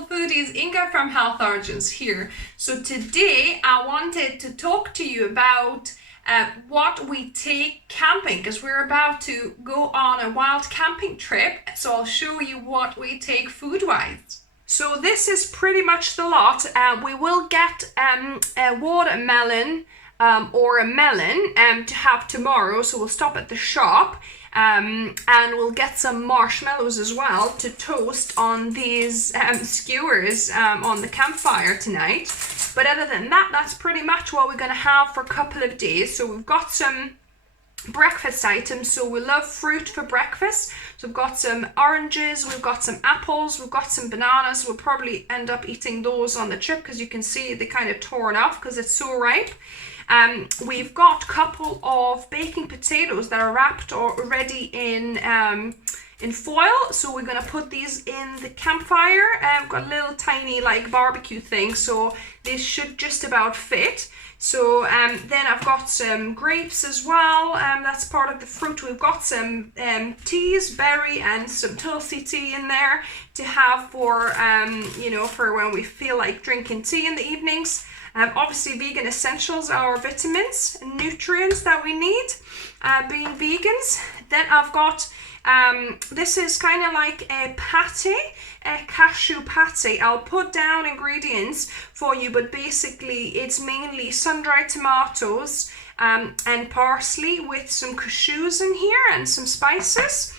Healthful Foodies, Inga from Health Origins here. So today I wanted to talk to you about what we take camping, because we're about to go on a wild camping trip. So I'll show you what we take food-wise. So this is pretty much the lot. We will get a watermelon or a melon to have tomorrow. So we'll stop at the shop. And we'll get some marshmallows as well to toast on these skewers on the campfire tonight. But other than that, that's pretty much what we're going to have for a couple of days. So we've got some breakfast items. So we love fruit for breakfast. So we've got some oranges, we've got some apples, we've got some bananas. We'll probably end up eating those on the trip because you can see they kind of torn off because it's so ripe. We've got a couple of baking potatoes that are wrapped already in foil. So we're going to put these in the campfire. I've got a little tiny like barbecue thing, so this should just about fit. So then I've got some grapes as well. That's part of the fruit. We've got some teas, berry and some tulsi tea in there to have for, for when we feel like drinking tea in the evenings. Obviously vegan essentials are vitamins and nutrients that we need being vegans. Then I've got this is kind of like a pate, a cashew pate. I'll put down ingredients for you, but basically it's mainly sun-dried tomatoes and parsley with some cashews in here and some spices.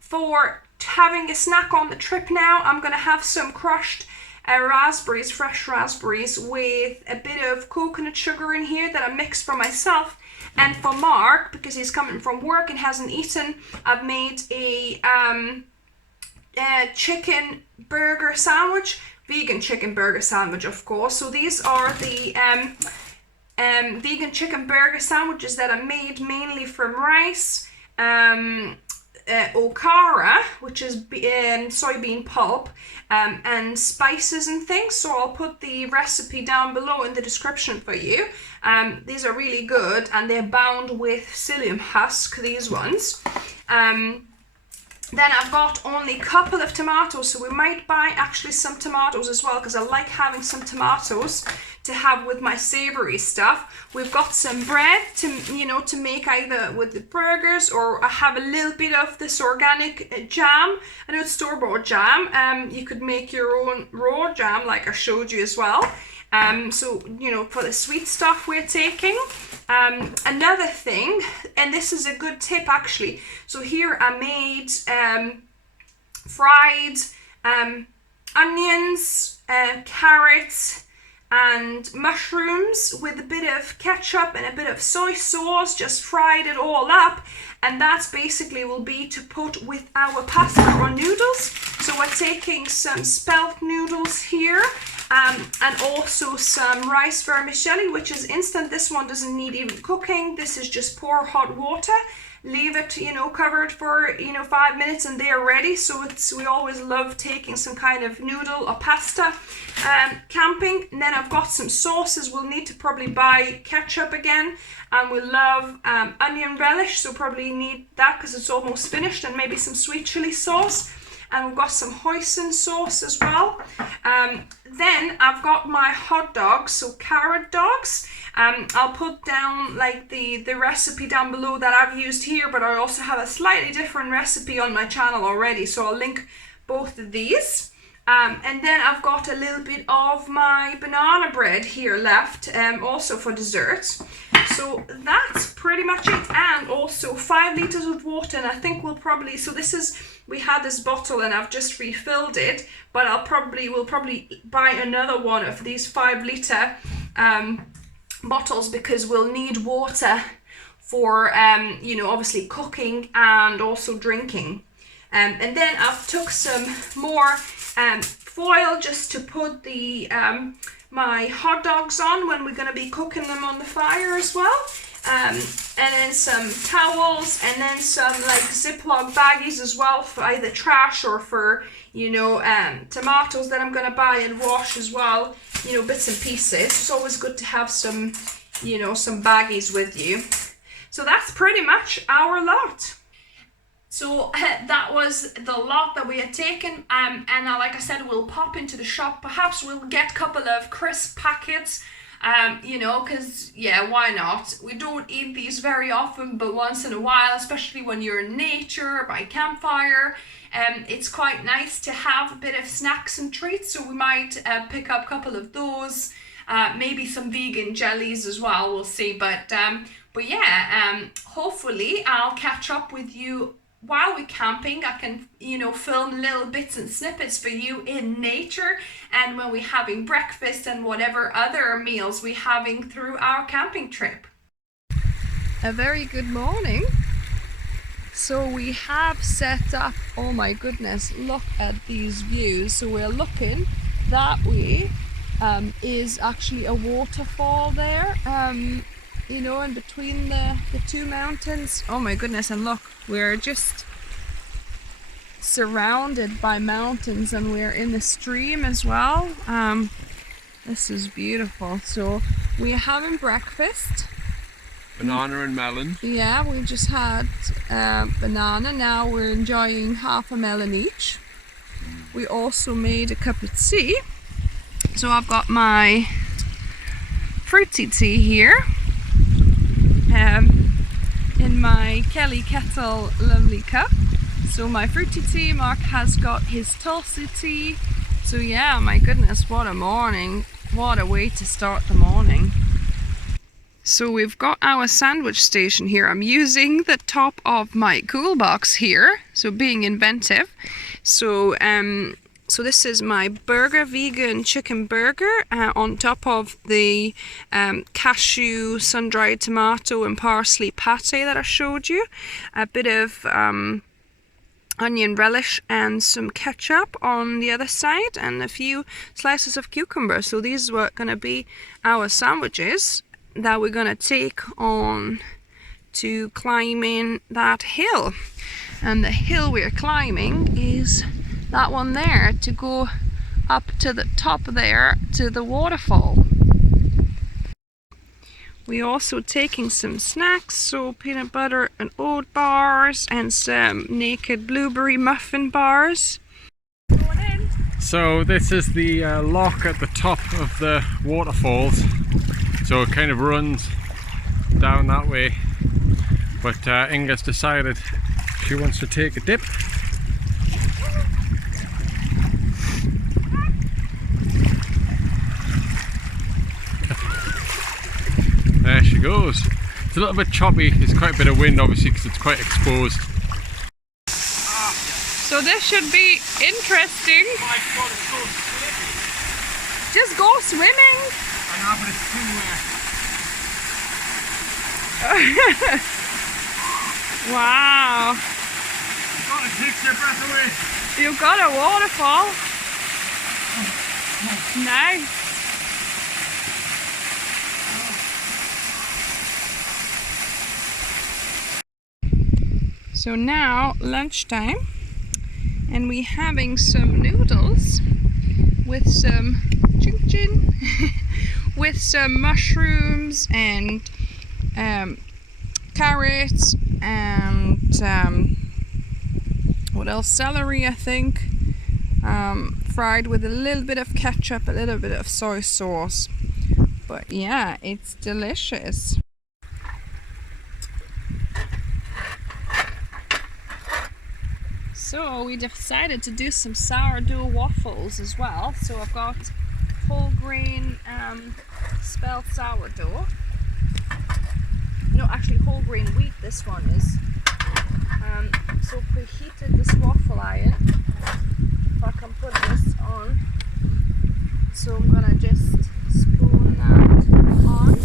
For having a snack on the trip now, I'm going to have some crushed raspberries, fresh raspberries with a bit of coconut sugar in here that I mixed for myself. And for Mark, because he's coming from work and hasn't eaten, I've made a chicken burger sandwich, vegan chicken burger sandwich, of course. So these are the vegan chicken burger sandwiches that I made mainly from rice, Okara, which is soybean pulp, and spices and things. So I'll put the recipe down below in the description for you. These are really good and they're bound with psyllium husk, these ones. Then I've got only a couple of tomatoes, so we might buy actually some tomatoes as well because I like having some tomatoes to have with my savory stuff. We've got some bread to make either with the burgers, or I have a little bit of this organic jam. I know it's store-bought jam. You could make your own raw jam like I showed you as well. So for the sweet stuff we're taking. Another thing, and this is a good tip actually. So here I made fried onions, carrots and mushrooms with a bit of ketchup and a bit of soy sauce, just fried it all up. And that's basically will be to put with our pasta or noodles. So we're taking some spelt noodles here. And also some rice vermicelli, which is instant. This one doesn't need even cooking. This is just pour hot water, leave it, covered for, 5 minutes and they are ready. So we always love taking some kind of noodle or pasta camping. And then I've got some sauces. We'll need to probably buy ketchup again. And we love onion relish, so probably need that because it's almost finished, and maybe some sweet chili sauce. And we've got some hoisin sauce as well. Then I've got my hot dogs, so carrot dogs. I'll put down like the recipe down below that I've used here, but I also have a slightly different recipe on my channel already, so I'll link both of these. And then I've got a little bit of my banana bread here left, also for dessert. So that's pretty much it. And also 5 liters of water, and I think we'll probably, we had this bottle and I've just refilled it, but we'll probably buy another one of these 5 liter bottles because we'll need water for, obviously cooking and also drinking. And then I've took some more foil just to put the my hot dogs on when we're going to be cooking them on the fire as well. And then some towels, and then some like Ziploc baggies as well for either trash or for, tomatoes that I'm going to buy and wash as well, bits and pieces. It's always good to have some, some baggies with you. So that's pretty much our lot. So that was the lot that we had taken, and like I said, we'll pop into the shop. Perhaps we'll get a couple of crisp packets, you know, because yeah, why not? We don't eat these very often, but once in a while, especially when you're in nature by campfire, it's quite nice to have a bit of snacks and treats. So we might pick up a couple of those, maybe some vegan jellies as well. We'll see, but yeah, hopefully I'll catch up with you while we're camping. I can, you know, film little bits and snippets for you in nature, and when we're having breakfast and whatever other meals we're having through our camping trip. A very good morning. So we have set up, oh my goodness, look at these views. So we're looking that way, is actually a waterfall there, you know, in between the two mountains. Oh my goodness, and look, we're just surrounded by mountains, and we're in the stream as well. This is beautiful. So we're having breakfast. Banana and melon. Yeah, we just had banana. Now we're enjoying half a melon each. We also made a cup of tea. So I've got my fruity tea here, in my Kelly Kettle lovely cup. So my fruity tea, Mark has got his Tulsi tea. So yeah, my goodness, what a morning. What a way to start the morning. So we've got our sandwich station here. I'm using the top of my cool box here, so being inventive. So so this is my burger, vegan chicken burger, on top of the cashew, sun-dried tomato and parsley pate that I showed you. A bit of onion relish and some ketchup on the other side, and a few slices of cucumber. So these were going to be our sandwiches that we're going to take on to climbing that hill. And the hill we're climbing is that one there, to go up to the top there to the waterfall. We're also taking some snacks, so peanut butter and oat bars and some naked blueberry muffin bars. So this is the lock at the top of the waterfalls. So it kind of runs down that way. But Inga's decided she wants to take a dip. There she goes. It's a little bit choppy, there's quite a bit of wind obviously because it's quite exposed. So this should be interesting. My God, it's so slippery. Just go swimming. I know, but it's too Wow. You've got to take your breath away. You've got a waterfall. Nice. So now lunchtime, and we're having some noodles with some chin with some mushrooms and carrots and what else, celery I think, fried with a little bit of ketchup, a little bit of soy sauce. But yeah, it's delicious. So we decided to do some sourdough waffles as well. So I've got whole grain spelled sourdough. No, actually whole grain wheat this one is. So preheated this waffle iron. If I can put this on. So I'm gonna just spoon that on.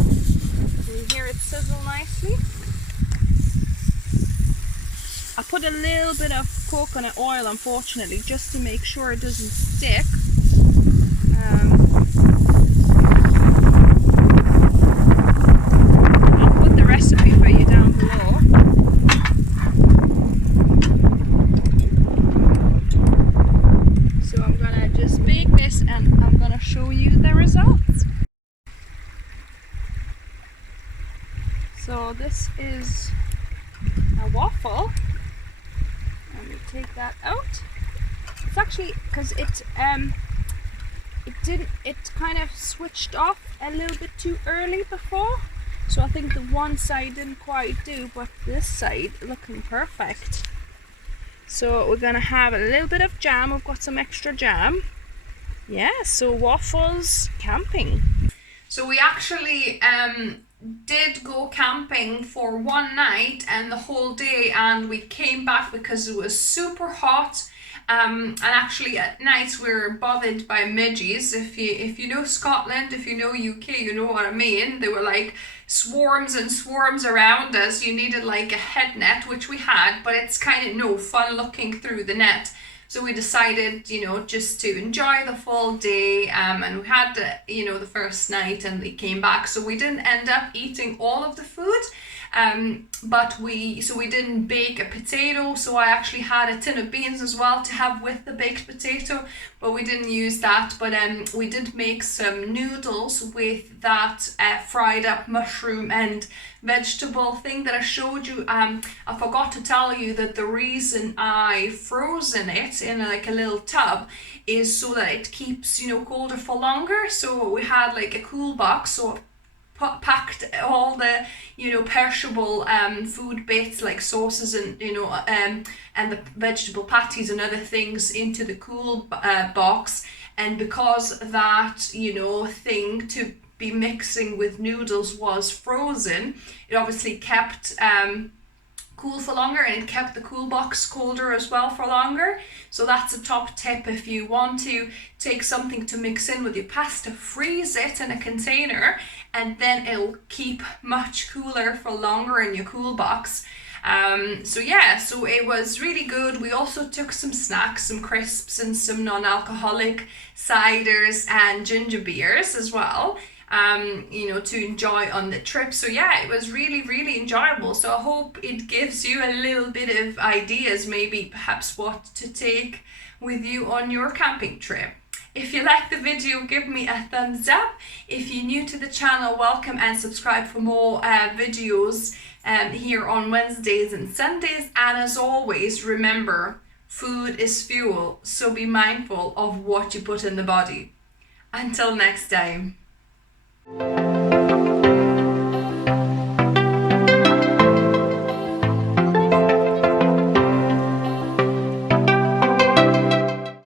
So you hear it sizzle nicely. I put a little bit of coconut oil, unfortunately, just to make sure it doesn't stick. I'll put the recipe for you down below. So I'm gonna just bake this and I'm gonna show you the results. So this is a waffle. take that out. It's actually because it kind of switched off a little bit too early before, so I think the one side didn't quite do, but this side looking perfect. So we're gonna have a little bit of jam. We've got some extra jam. Yeah, so waffles camping. So we actually did go camping for one night and the whole day, and we came back because it was super hot. And actually at nights we were bothered by midges. If you know Scotland, if you know UK, you know what I mean. They were like swarms and swarms around us. You needed like a head net, which we had, but it's kind of no fun looking through the net. So we decided, you know, just to enjoy the full day, and we had, the first night and we came back. So we didn't end up eating all of the food, but we didn't bake a potato. So I actually had a tin of beans as well to have with the baked potato, but we didn't use that. But we did make some noodles with that fried up mushroom and vegetable thing that I showed you. I forgot to tell you that the reason I frozen it in like a little tub is so that it keeps, colder for longer. So we had like a cool box, so packed all the perishable food bits like sauces and and the vegetable patties and other things into the cool box. And because that thing to be mixing with noodles was frozen, it obviously kept cool for longer, and it kept the cool box colder as well for longer. So that's a top tip. If you want to take something to mix in with your pasta, freeze it in a container and then it'll keep much cooler for longer in your cool box. So it was really good. We also took some snacks, some crisps and some non-alcoholic ciders and ginger beers as well, to enjoy on the trip. So yeah, it was really, really enjoyable. So I hope it gives you a little bit of ideas, maybe perhaps what to take with you on your camping trip. If you like the video, give me a thumbs up. If you're new to the channel, welcome and subscribe for more videos here on Wednesdays and Sundays. And as always, remember, food is fuel, so be mindful of what you put in the body. Until next time.